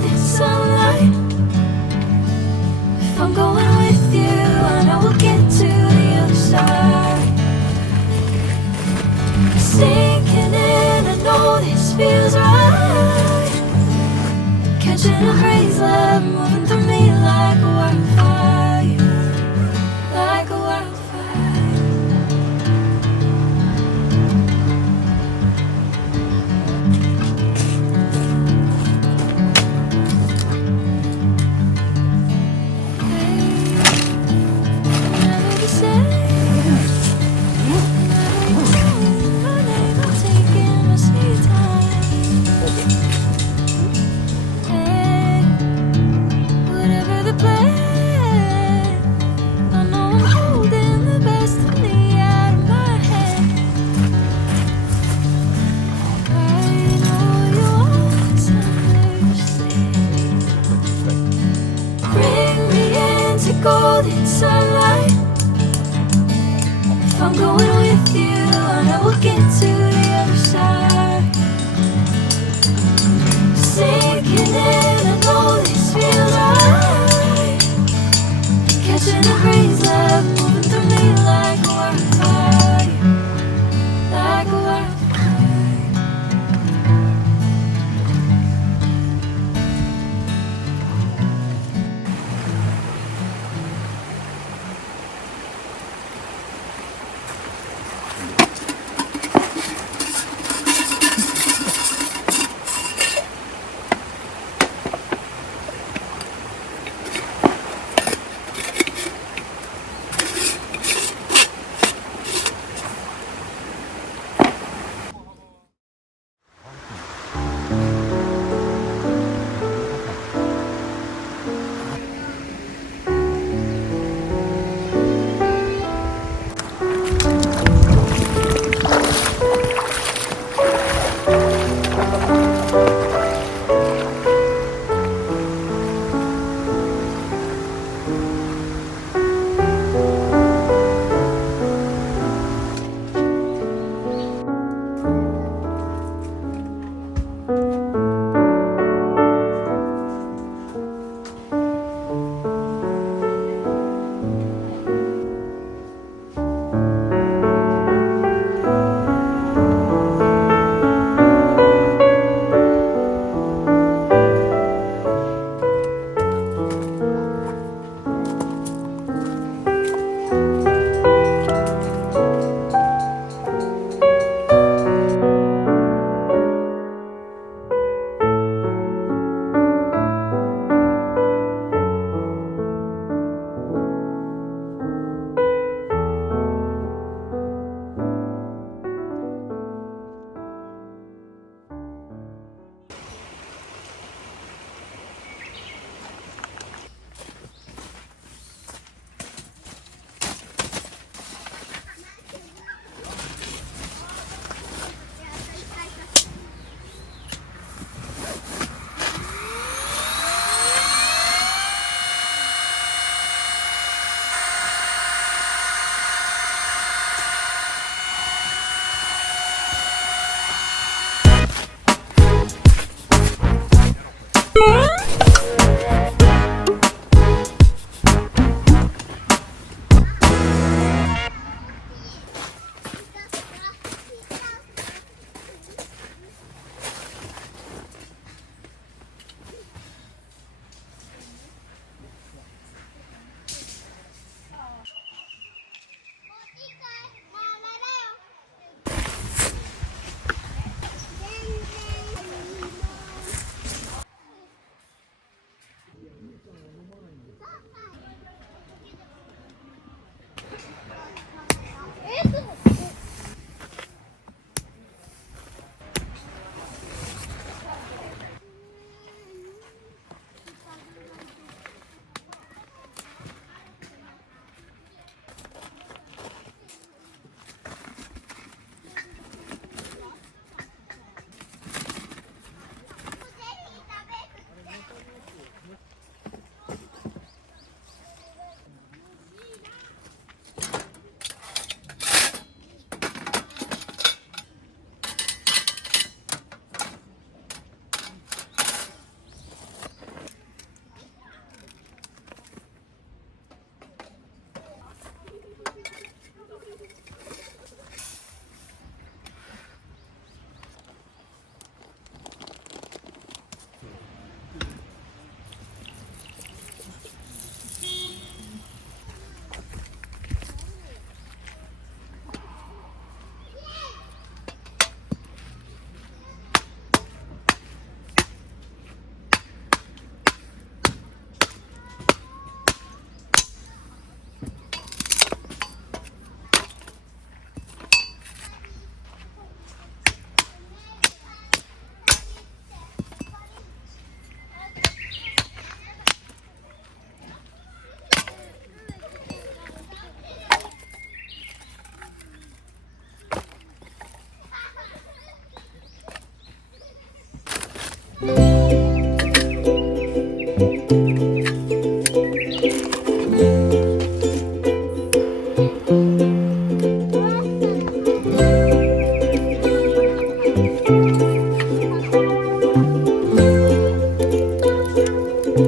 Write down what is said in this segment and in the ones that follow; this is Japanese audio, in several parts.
golden sunlight. If I'm going with you, I know we'll get to the other side. Sinking in, I know this feels right. Catching a haze, love moving through me like a wildfire, like a wildfire. Never the same. Golden sunlight. If I'm going with you, I know we'll get to the other side. Sinking in, I know this feels right. Catching a haze, love moving through me like a wildfire, like a wildfire. 美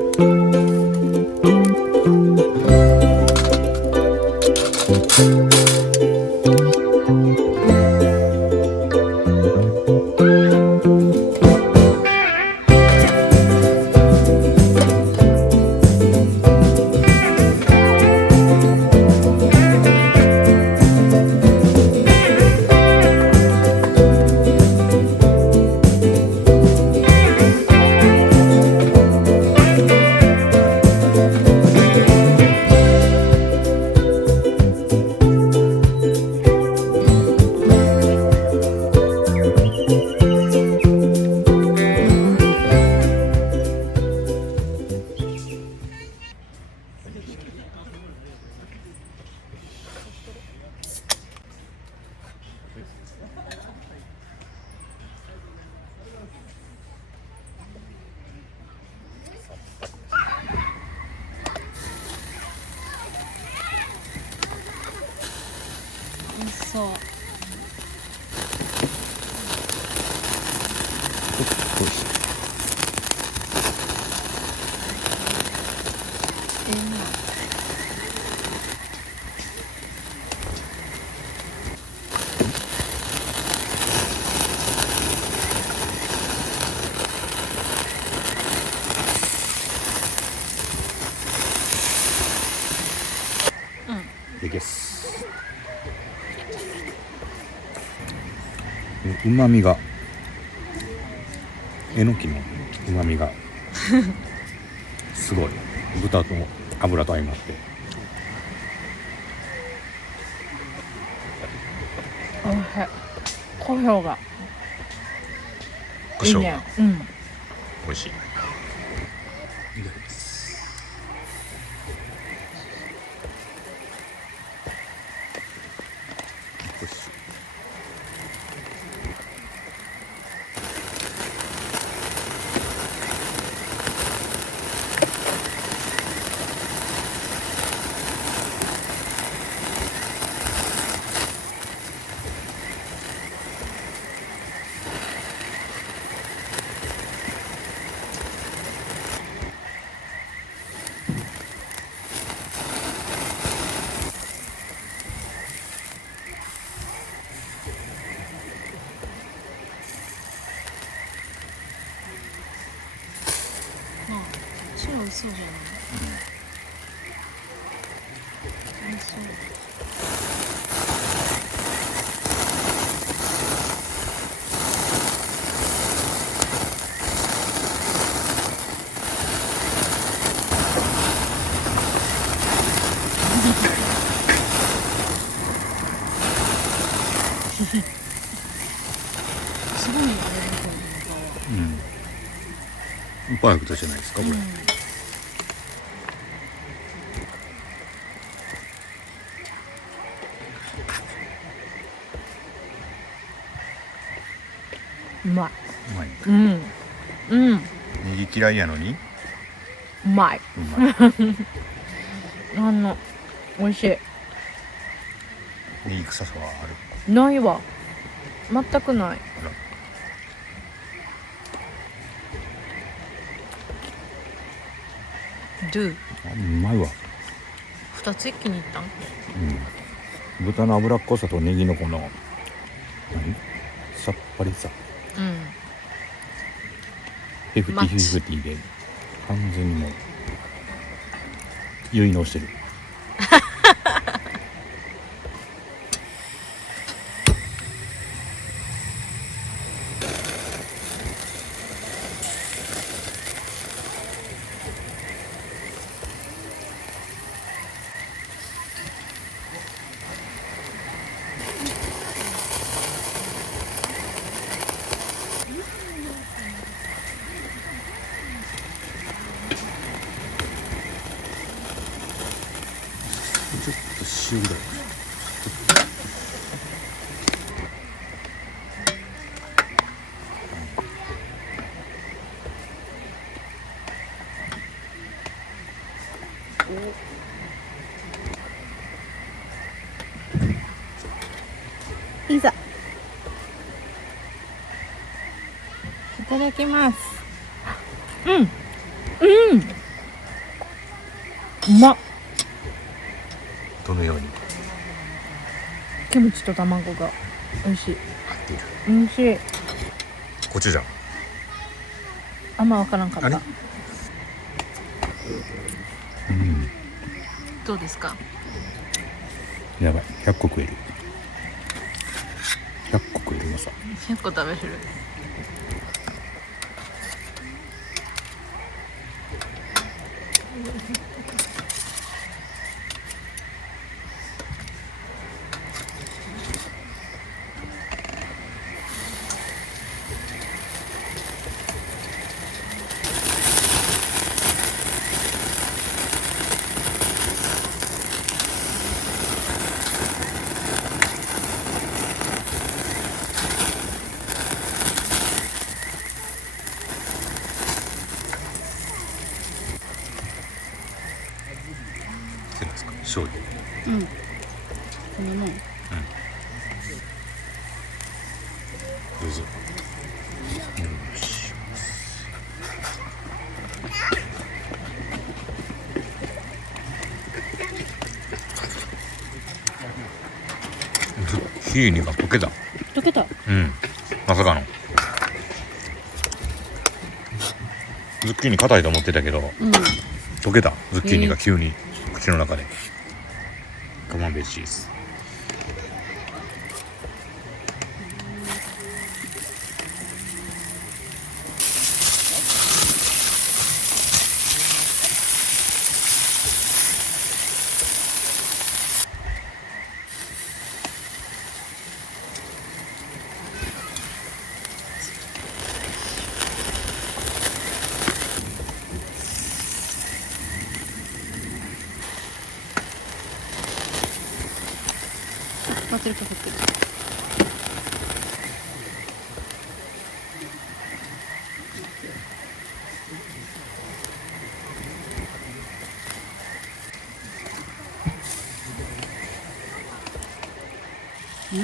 味しそう。おいしい。でです。うまみが、えのきのうまみがすごい。豚と油と相まって。おいしい。胡椒が胡椒がいいね。うん。美味しい。いただきます。美味しい。まあ、超美味しそうじゃない。美味しそう。すごいよね、こうん。パーフェクトじゃないですかこれ。うまい。うまい。うんうん。ネギ嫌いやのにうまい。うまい。美味しい。ネギ臭さはある。ないわ。全くない。あら。ドゥ。うまいわ。二つ一気にいったん？うん。豚の脂っこさとネギのこのさっぱりさ、うん。フィフティフィフティで完全にもう結い直してる。ちょっと塩ぐらい。いざ。いただきます。うん。うん。うまっ。どのようにキムチと卵が美味しい。合っている。美味しい。コチュジャン。あんま分からんかっあれた。どうですか？やばい、100個食える。100個食えるのさ。100個食べれる。そうですか。醤油。うん。このもん。どうぞ。よし。ズッキーニが溶けた。溶けた。うん。まさかの。ズッキーニ硬いと思ってたけど、うん。溶けた。ズッキーニが急に口の中で。カマンベールチーズ。バッテリーかけてる。うん。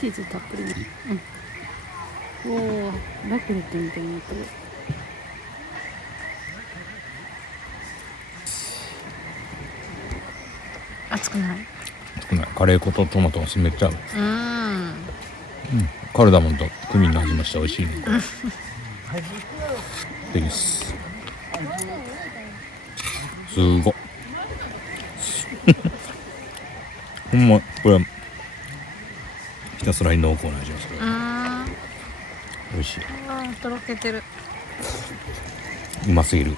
チーズたっぷりね。うん。おお、ラクレットみたいになってる。熱くない？カレー粉とトマトがめっちゃ合う。カルダモンとクミンの味もして美味しいね。ですごっほんまこれはひたすらに濃厚な味がする。美味しい。とろけてる。うますぎる。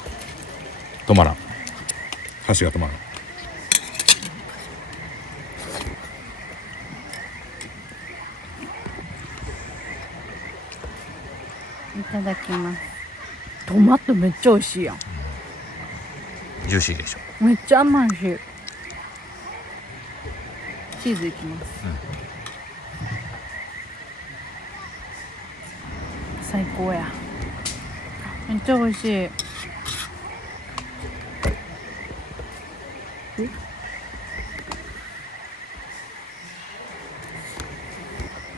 止まらん。箸が止まらん。いただきます。トマトめっちゃ美味しいやん。ジューシーでしょ。めっちゃ甘いし。チーズいきます。最高や。めっちゃ美味しい。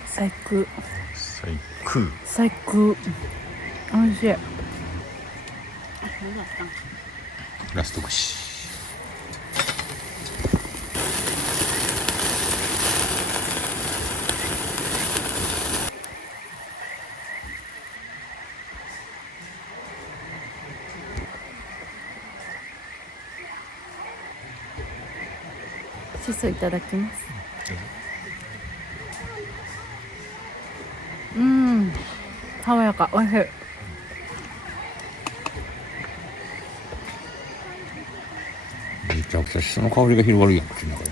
最高。最高。最高。美味しい。ラスト串。しそいただきます。爽やか、美味しい。めちゃくちゃしその香りが広がるやん、口の中で。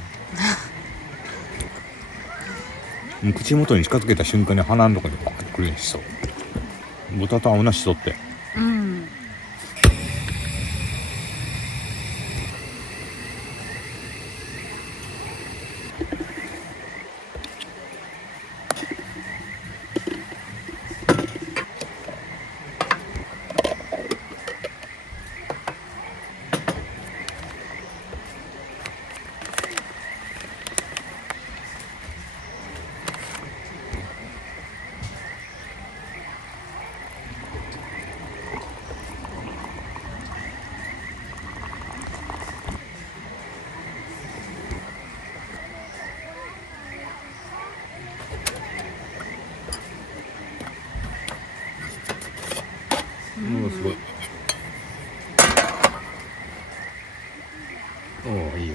もう口元に近づけた瞬間に鼻のとこでバーッとくるやん、しそ。豚と合うな、しそって。もうすごい。おお、いいよ。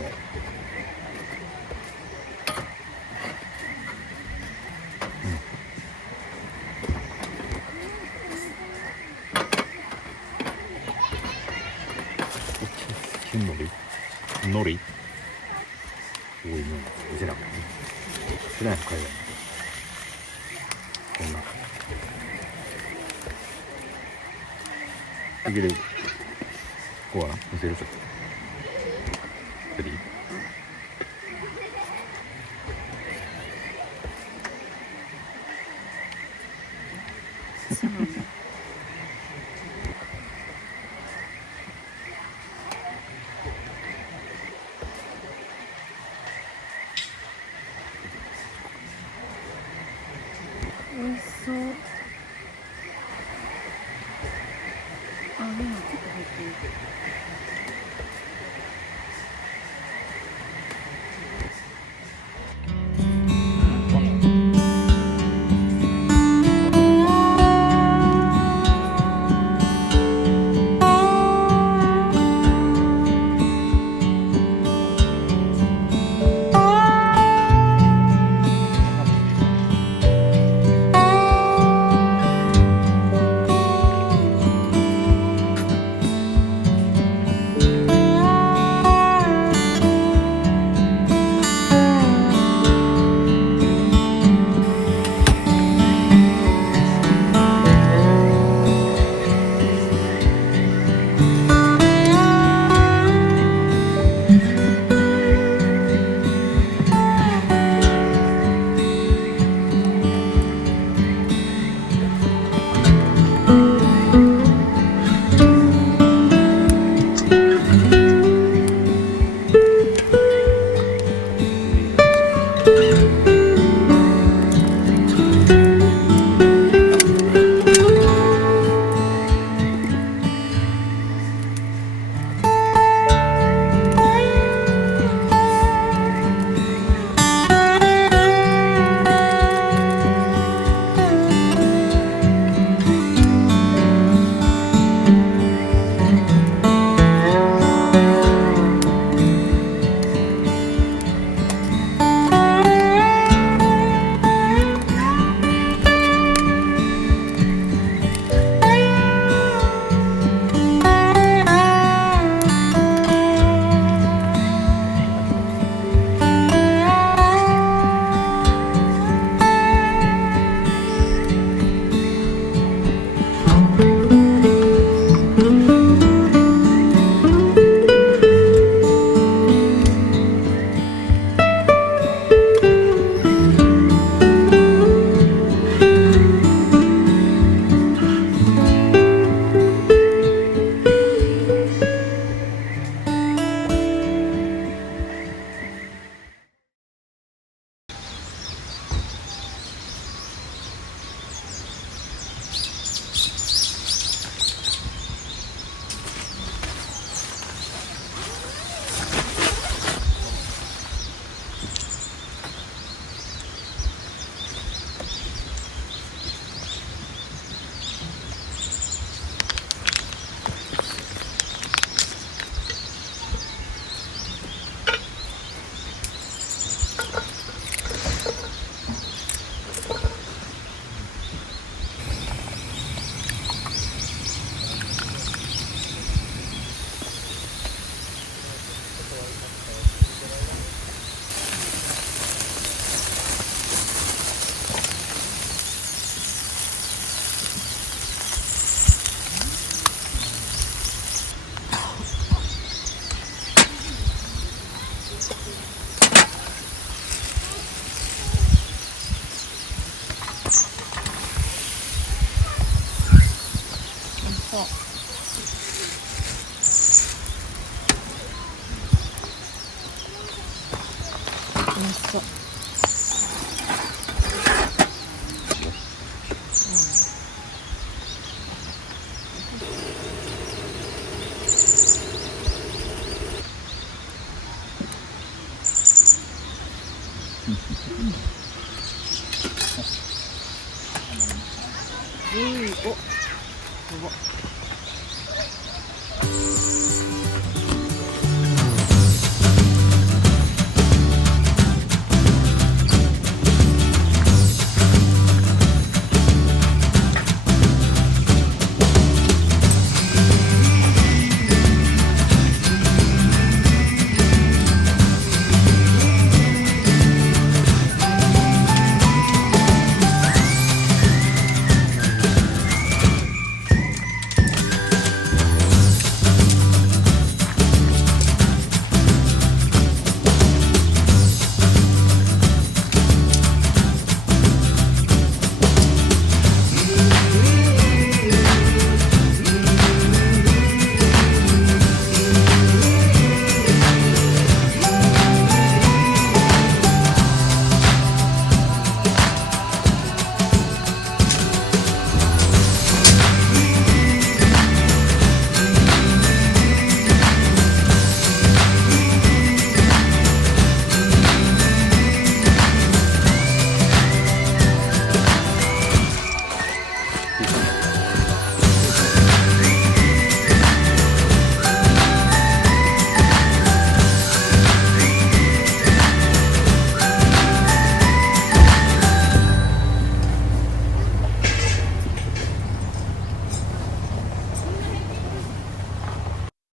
金のりのりすごいね。うちらもね。うちらの海外のこんな。いける。こうはな、見せるちょっと。いいそうなんだ。美味しそう。あ、でも結構入ってる。そう。お、ば